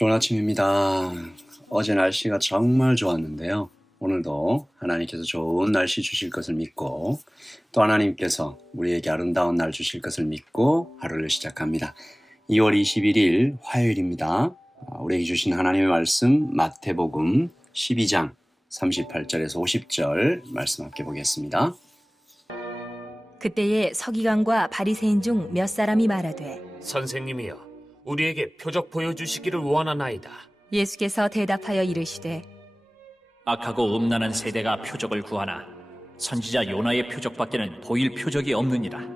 좋은 아침입니다. 어제 날씨가 정말 좋았는데요. 오늘도 하나님께서 좋은 날씨 주실 것을 믿고 또 하나님께서 우리에게 아름다운 날 주실 것을 믿고 하루를 시작합니다. 2월 21일 화요일입니다. 우리에게 주신 하나님의 말씀 마태복음 12장 38절에서 50절 말씀 함께 보겠습니다. 그때에 서기관과 바리새인 중 몇 사람이 말하되 선생님이여, 우리에게 표적 보여주시기를 원하나이다. 예수께서 대답하여 이르시되 악하고 음란한 세대가 표적을 구하나 선지자 요나의 표적밖에는 보일 표적이 없느니라.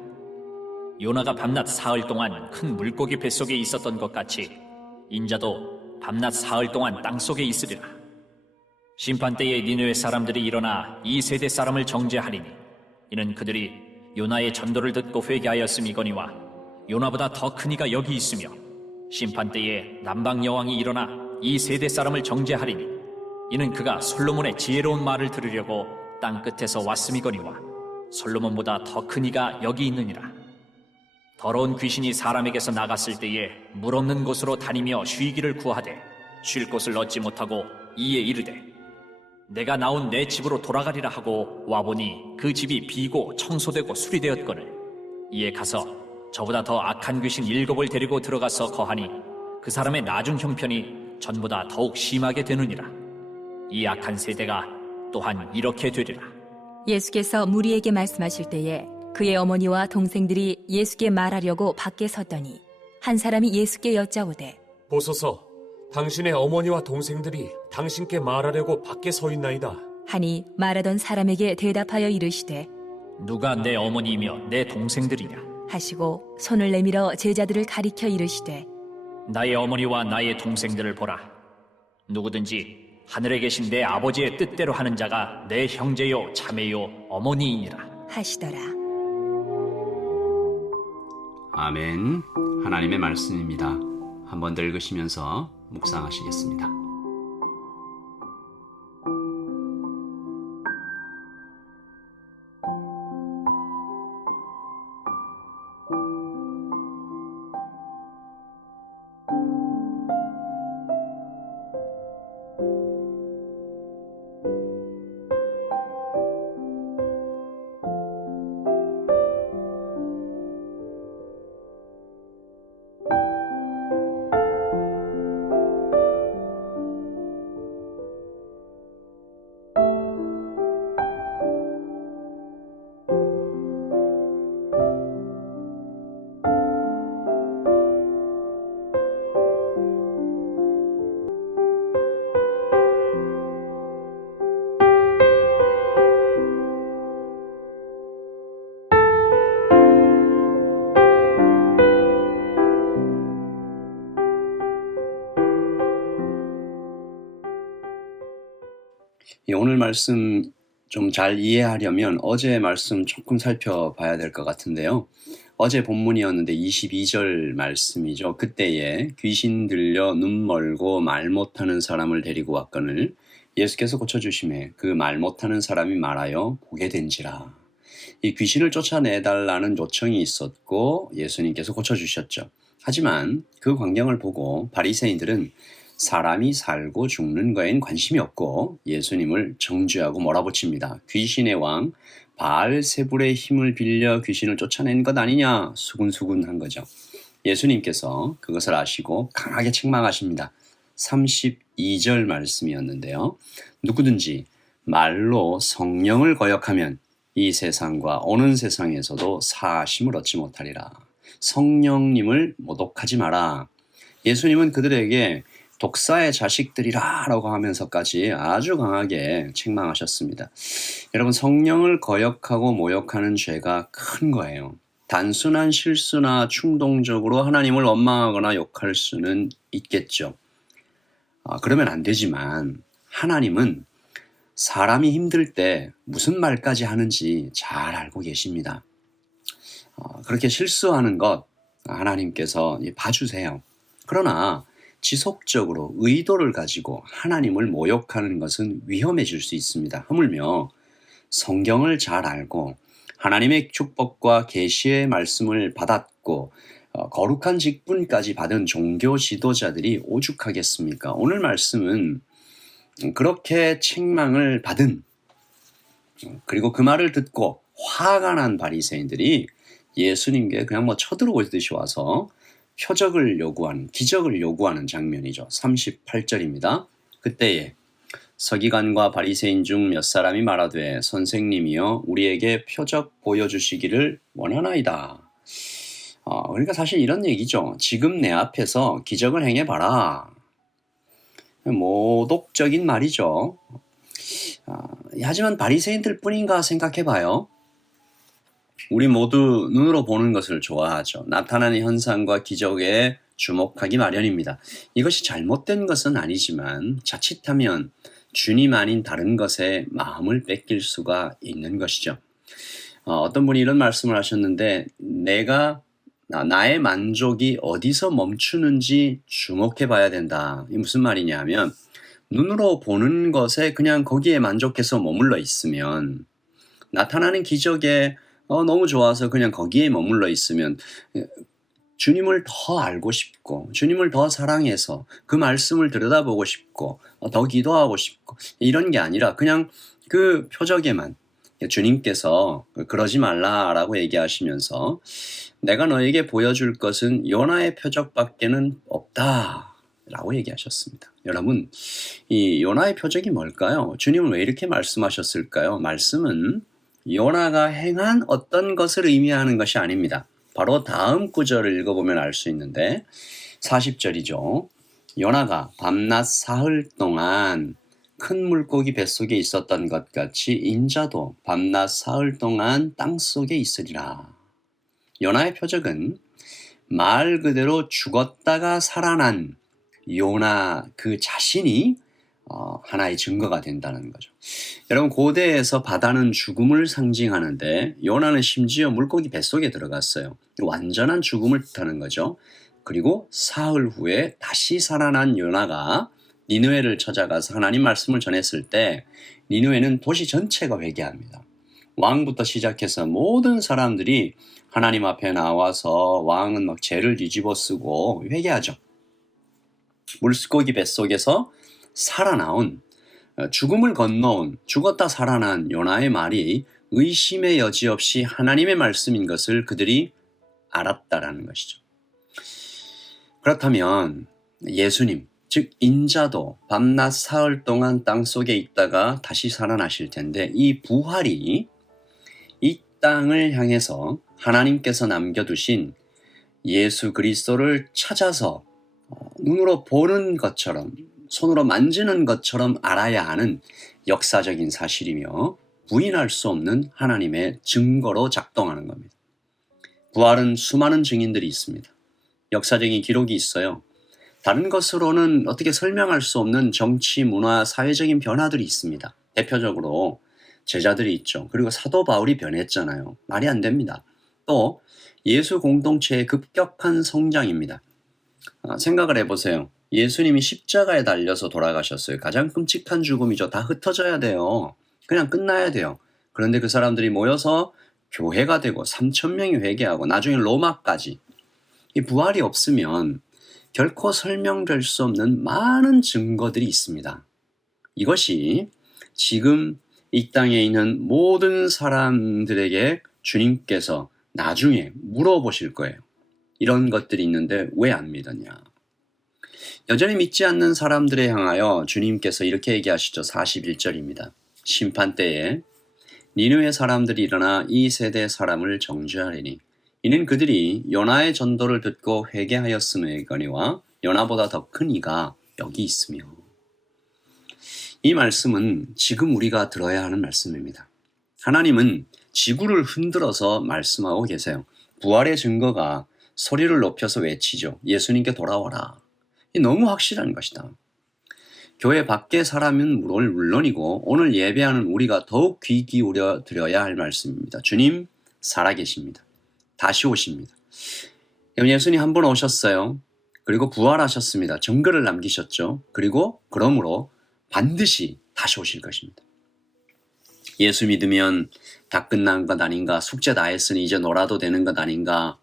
요나가 밤낮 사흘 동안 큰 물고기 뱃속에 있었던 것 같이 인자도 밤낮 사흘 동안 땅속에 있으리라. 심판때에 니느웨 사람들이 일어나 이 세대 사람을 정죄하리니 이는 그들이 요나의 전도를 듣고 회개하였음이거니와 요나보다 더 큰 이가 여기 있으며 심판때에 남방 여왕이 일어나 이 세대 사람을 정죄하리니 이는 그가 솔로몬의 지혜로운 말을 들으려고 땅 끝에서 왔음이거니와 솔로몬보다 더 큰 이가 여기 있느니라. 더러운 귀신이 사람에게서 나갔을 때에 물 없는 곳으로 다니며 쉬기를 구하되 쉴 곳을 얻지 못하고 이에 이르되 내가 나온 내 집으로 돌아가리라 하고 와보니 그 집이 비고 청소되고 수리되었거늘 이에 가서 저보다 더 악한 귀신 7을 데리고 들어가서 거하니 그 사람의 나중 형편이 전보다 더욱 심하게 되느니라. 이 악한 세대가 또한 이렇게 되리라. 예수께서 무리에게 말씀하실 때에 그의 어머니와 동생들이 예수께 말하려고 밖에 섰더니 한 사람이 예수께 여짜오되 보소서, 당신의 어머니와 동생들이 당신께 말하려고 밖에 서 있나이다. 하니 말하던 사람에게 대답하여 이르시되 누가 내 어머니이며 내 동생들이냐? 하시고 손을 내밀어 제자들을 가리켜 이르시되 나의 어머니와 나의 동생들을 보라. 누구든지 하늘에 계신 내 아버지의 뜻대로 하는 자가 내 형제요 자매요 어머니이니라 하시더라. 아멘. 하나님의 말씀입니다. 한 번 더 읽으시면서 묵상하시겠습니다. 오늘 말씀 좀 잘 이해하려면 어제의 말씀 조금 살펴봐야 될 것 같은데요. 어제 본문이었는데 22절 말씀이죠. 그때에 귀신 들려 눈 멀고 말 못하는 사람을 데리고 왔거늘 예수께서 고쳐주심에 그 말 못하는 사람이 말하여 보게 된지라. 이 귀신을 쫓아내달라는 요청이 있었고 예수님께서 고쳐주셨죠. 하지만 그 광경을 보고 바리새인들은 사람이 살고 죽는 거엔 관심이 없고 예수님을 정죄하고 몰아붙입니다. 귀신의 왕 바알세불의 힘을 빌려 귀신을 쫓아낸 것 아니냐 수군수군한 거죠. 예수님께서 그것을 아시고 강하게 책망하십니다. 32절 말씀이었는데요. 누구든지 말로 성령을 거역하면 이 세상과 오는 세상에서도 사심을 얻지 못하리라. 성령님을 모독하지 마라. 예수님은 그들에게 독사의 자식들이라 라고 하면서까지 아주 강하게 책망하셨습니다. 여러분, 성령을 거역하고 모욕하는 죄가 큰 거예요. 단순한 실수나 충동적으로 하나님을 원망하거나 욕할 수는 있겠죠. 그러면 안 되지만 하나님은 사람이 힘들 때 무슨 말까지 하는지 잘 알고 계십니다. 그렇게 실수하는 것 하나님께서 봐주세요. 그러나 지속적으로 의도를 가지고 하나님을 모욕하는 것은 위험해질 수 있습니다. 하물며 성경을 잘 알고 하나님의 축복과 계시의 말씀을 받았고 거룩한 직분까지 받은 종교 지도자들이 오죽하겠습니까? 오늘 말씀은 그렇게 책망을 받은, 그리고 그 말을 듣고 화가 난 바리새인들이 예수님께 그냥 뭐 쳐들어오듯이 와서 표적을 요구하는, 기적을 요구하는 장면이죠. 38절입니다. 그때에 서기관과 바리새인 중 몇 사람이 말하되 선생님이여 우리에게 표적 보여주시기를 원하나이다. 그러니까 사실 이런 얘기죠. 지금 내 앞에서 기적을 행해봐라. 모독적인 말이죠. 하지만 바리새인들 뿐인가 생각해봐요. 우리 모두 눈으로 보는 것을 좋아하죠. 나타나는 현상과 기적에 주목하기 마련입니다. 이것이 잘못된 것은 아니지만 자칫하면 주님 아닌 다른 것에 마음을 뺏길 수가 있는 것이죠. 어떤 분이 이런 말씀을 하셨는데 나의 만족이 어디서 멈추는지 주목해 봐야 된다. 이게 무슨 말이냐 하면 눈으로 보는 것에 그냥 거기에 만족해서 머물러 있으면, 나타나는 기적에 너무 좋아서 그냥 거기에 머물러 있으면 주님을 더 알고 싶고 주님을 더 사랑해서 그 말씀을 들여다보고 싶고 더 기도하고 싶고 이런 게 아니라 그냥 그 표적에만, 주님께서 그러지 말라라고 얘기하시면서 내가 너에게 보여줄 것은 요나의 표적밖에는 없다라고 얘기하셨습니다. 여러분, 이 요나의 표적이 뭘까요? 주님은 왜 이렇게 말씀하셨을까요? 말씀은 요나가 행한 어떤 것을 의미하는 것이 아닙니다. 바로 다음 구절을 읽어보면 알 수 있는데 40절이죠. 요나가 밤낮 사흘 동안 큰 물고기 뱃속에 있었던 것 같이 인자도 밤낮 사흘 동안 땅속에 있으리라. 요나의 표적은 말 그대로 죽었다가 살아난 요나 그 자신이 하나의 증거가 된다는 거죠. 여러분, 고대에서 바다는 죽음을 상징하는데 요나는 심지어 물고기 뱃속에 들어갔어요. 완전한 죽음을 뜻하는 거죠. 그리고 사흘 후에 다시 살아난 요나가 니느웨를 찾아가서 하나님 말씀을 전했을 때 니느웨는 도시 전체가 회개합니다. 왕부터 시작해서 모든 사람들이 하나님 앞에 나와서 왕은 막 죄를 뒤집어 쓰고 회개하죠. 물고기 뱃속에서 살아나온, 죽음을 건너온, 죽었다 살아난 요나의 말이 의심의 여지 없이 하나님의 말씀인 것을 그들이 알았다라는 것이죠. 그렇다면 예수님, 즉 인자도 밤낮 사흘 동안 땅속에 있다가 다시 살아나실 텐데 이 부활이 이 땅을 향해서 하나님께서 남겨두신 예수 그리스도를 찾아서 눈으로 보는 것처럼, 손으로 만지는 것처럼 알아야 하는 역사적인 사실이며 부인할 수 없는 하나님의 증거로 작동하는 겁니다. 부활은 수많은 증인들이 있습니다. 역사적인 기록이 있어요. 다른 것으로는 어떻게 설명할 수 없는 정치, 문화, 사회적인 변화들이 있습니다. 대표적으로 제자들이 있죠. 그리고 사도 바울이 변했잖아요. 말이 안 됩니다. 또 예수 공동체의 급격한 성장입니다. 생각을 해보세요. 예수님이 십자가에 달려서 돌아가셨어요. 가장 끔찍한 죽음이죠. 다 흩어져야 돼요. 그냥 끝나야 돼요. 그런데 그 사람들이 모여서 교회가 되고 3,000명이 회개하고 나중에 로마까지. 이 부활이 없으면 결코 설명될 수 없는 많은 증거들이 있습니다. 이것이 지금 이 땅에 있는 모든 사람들에게 주님께서 나중에 물어보실 거예요. 이런 것들이 있는데 왜 안 믿었냐? 여전히 믿지 않는 사람들에 향하여 주님께서 이렇게 얘기하시죠. 41절입니다. 심판 때에 니느웨 사람들이 일어나 이 세대 사람을 정죄하리니 이는 그들이 요나의 전도를 듣고 회개하였음이거니와 요나보다 더 큰 이가 여기 있으며. 이 말씀은 지금 우리가 들어야 하는 말씀입니다. 하나님은 지구를 흔들어서 말씀하고 계세요. 부활의 증거가 소리를 높여서 외치죠. 예수님께 돌아와라. 이 너무 확실한 것이다. 교회 밖의 사람은 물론이고 오늘 예배하는 우리가 더욱 귀 기울여 드려야 할 말씀입니다. 주님 살아계십니다. 다시 오십니다. 예수님 한 번 오셨어요. 그리고 부활하셨습니다. 증거를 남기셨죠. 그리고 그러므로 반드시 다시 오실 것입니다. 예수 믿으면 다 끝난 것 아닌가? 숙제 다 했으니 이제 놀아도 되는 것 아닌가?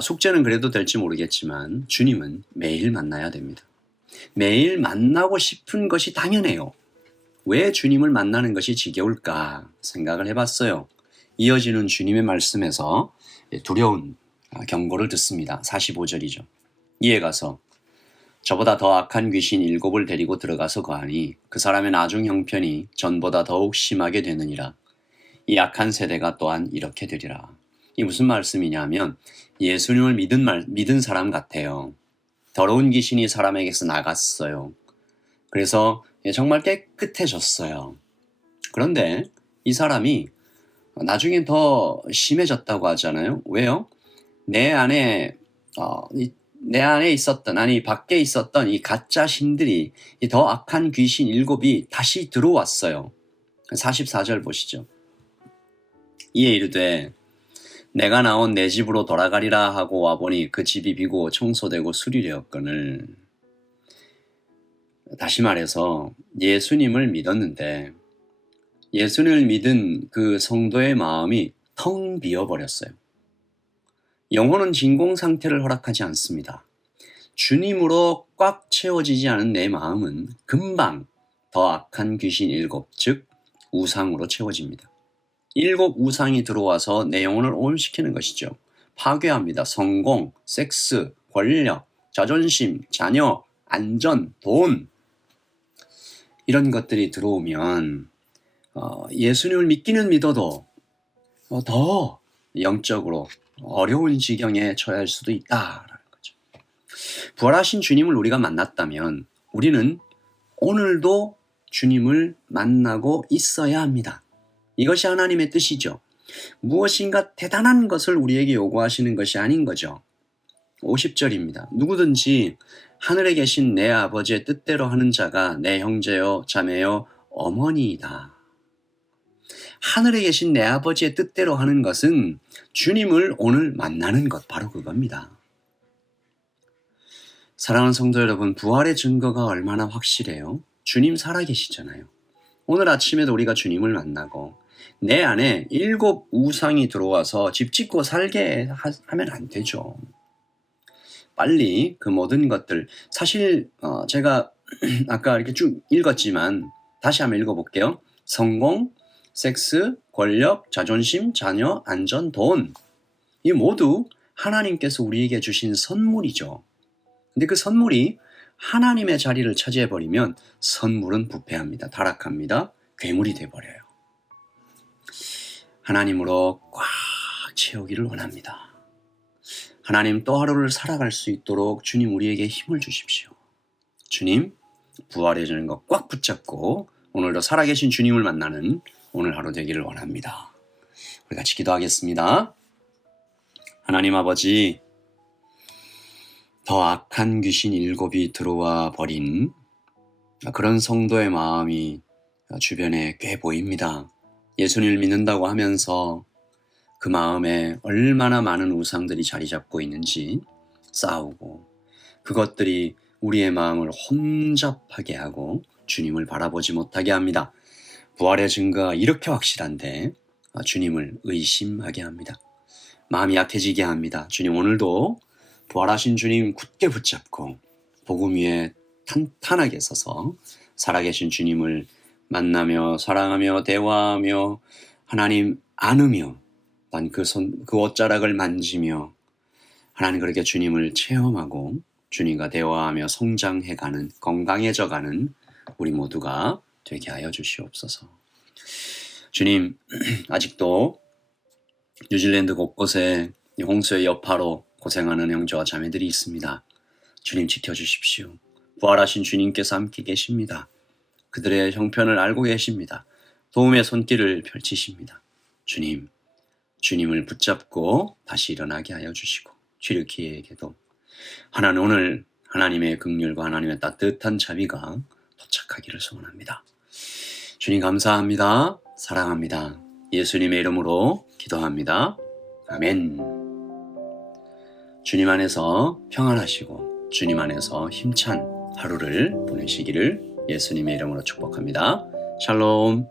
숙제는 그래도 될지 모르겠지만 주님은 매일 만나야 됩니다. 매일 만나고 싶은 것이 당연해요. 왜 주님을 만나는 것이 지겨울까 생각을 해봤어요. 이어지는 주님의 말씀에서 두려운 경고를 듣습니다. 45절이죠. 이에 가서 저보다 더 악한 귀신 7을 데리고 들어가서 거하니 그 사람의 나중 형편이 전보다 더욱 심하게 되느니라. 이 악한 세대가 또한 이렇게 되리라. 이 무슨 말씀이냐면 예수님을 믿은 사람 같아요. 더러운 귀신이 사람에게서 나갔어요. 그래서 정말 깨끗해졌어요. 그런데 이 사람이 나중에 더 심해졌다고 하잖아요. 왜요? 내 안에 있었던, 아니 밖에 있었던 이 가짜 신들이, 이 더 악한 귀신 7이 다시 들어왔어요. 44절 보시죠. 이에 이르되 내가 나온 내 집으로 돌아가리라 하고 와보니 그 집이 비고 청소되고 수리되었거늘. 다시 말해서 예수님을 믿었는데 예수님을 믿은 그 성도의 마음이 텅 비어버렸어요. 영혼은 진공 상태를 허락하지 않습니다. 주님으로 꽉 채워지지 않은 내 마음은 금방 더 악한 귀신 7, 즉 우상으로 채워집니다. 7 우상이 들어와서 내 영혼을 오염시키는 것이죠. 파괴합니다. 성공, 섹스, 권력, 자존심, 자녀, 안전, 돈, 이런 것들이 들어오면 예수님을 믿기는 믿어도 더 영적으로 어려운 지경에 처할 수도 있다라는 거죠. 부활하신 주님을 우리가 만났다면 우리는 오늘도 주님을 만나고 있어야 합니다. 이것이 하나님의 뜻이죠. 무엇인가 대단한 것을 우리에게 요구하시는 것이 아닌 거죠. 50절입니다. 누구든지 하늘에 계신 내 아버지의 뜻대로 하는 자가 내 형제요 자매요 어머니이다. 하늘에 계신 내 아버지의 뜻대로 하는 것은 주님을 오늘 만나는 것, 바로 그겁니다. 사랑하는 성도 여러분, 부활의 증거가 얼마나 확실해요? 주님 살아계시잖아요. 오늘 아침에도 우리가 주님을 만나고 내 안에 7 우상이 들어와서 집 짓고 살게 하면 안 되죠. 빨리 그 모든 것들, 사실 제가 아까 이렇게 쭉 읽었지만 다시 한번 읽어볼게요. 성공, 섹스, 권력, 자존심, 자녀, 안전, 돈, 이 모두 하나님께서 우리에게 주신 선물이죠. 근데 그 선물이 하나님의 자리를 차지해버리면 선물은 부패합니다. 타락합니다. 괴물이 돼버려요. 하나님으로 꽉 채우기를 원합니다. 하나님 또 하루를 살아갈 수 있도록 주님 우리에게 힘을 주십시오. 주님, 부활의 증거 꽉 붙잡고 오늘도 살아계신 주님을 만나는 오늘 하루 되기를 원합니다. 우리 같이 기도하겠습니다. 하나님 아버지, 더 악한 귀신 7이 들어와 버린 그런 성도의 마음이 주변에 꽤 보입니다. 예수님을 믿는다고 하면서 그 마음에 얼마나 많은 우상들이 자리 잡고 있는지 싸우고, 그것들이 우리의 마음을 혼잡하게 하고 주님을 바라보지 못하게 합니다. 부활의 증거가 이렇게 확실한데 주님을 의심하게 합니다. 마음이 약해지게 합니다. 주님, 오늘도 부활하신 주님 굳게 붙잡고 복음 위에 탄탄하게 서서 살아계신 주님을 만나며 사랑하며 대화하며 하나님 안으며 난 그 옷자락을 만지며 하나님 그렇게 주님을 체험하고 주님과 대화하며 성장해가는, 건강해져가는 우리 모두가 되게 하여 주시옵소서. 주님, 아직도 뉴질랜드 곳곳에 홍수의 여파로 고생하는 형제와 자매들이 있습니다. 주님 지켜주십시오. 부활하신 주님께서 함께 계십니다. 그들의 형편을 알고 계십니다. 도움의 손길을 펼치십니다. 주님, 주님을 붙잡고 다시 일어나게 하여 주시고, 취르키에게도 하나님 오늘 하나님의 긍휼과 하나님의 따뜻한 자비가 도착하기를 소원합니다. 주님 감사합니다. 사랑합니다. 예수님의 이름으로 기도합니다. 아멘. 주님 안에서 평안하시고 주님 안에서 힘찬 하루를 보내시기를 예수님의 이름으로 축복합니다. 샬롬.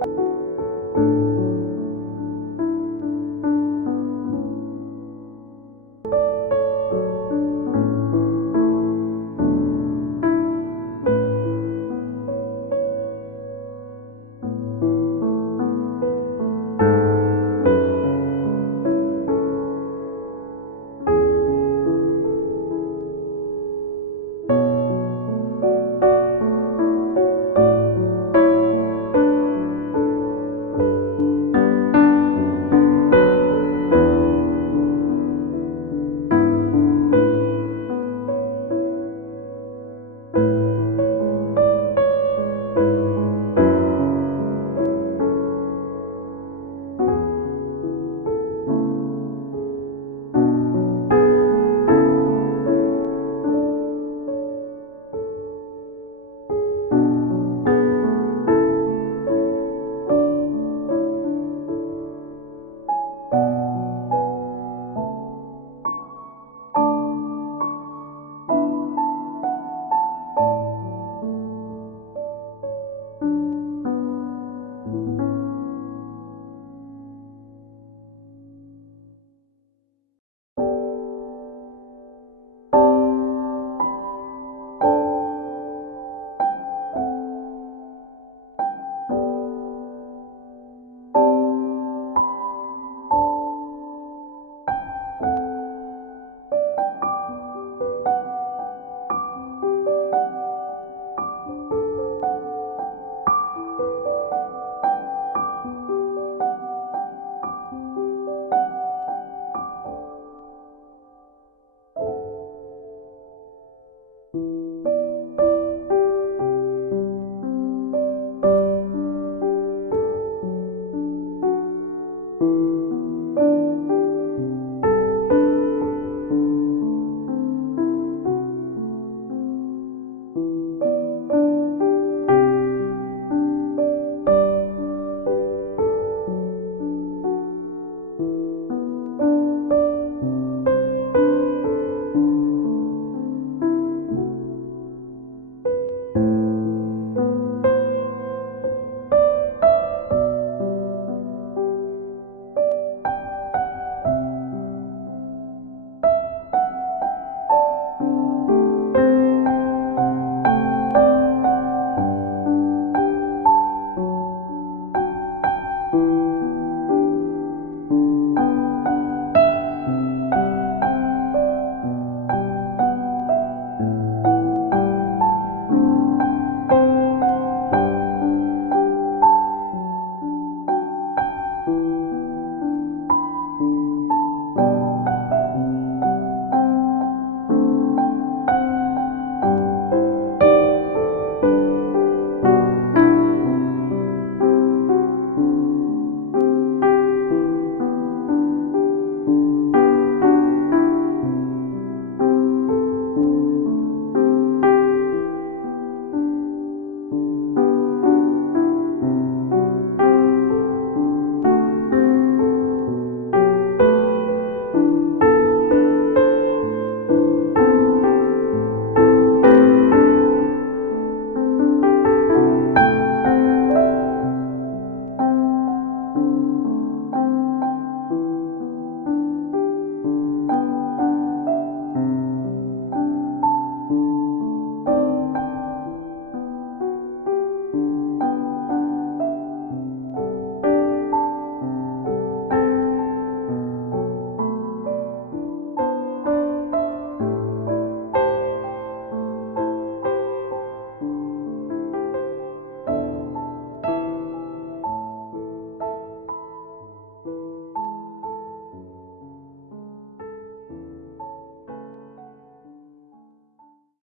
네.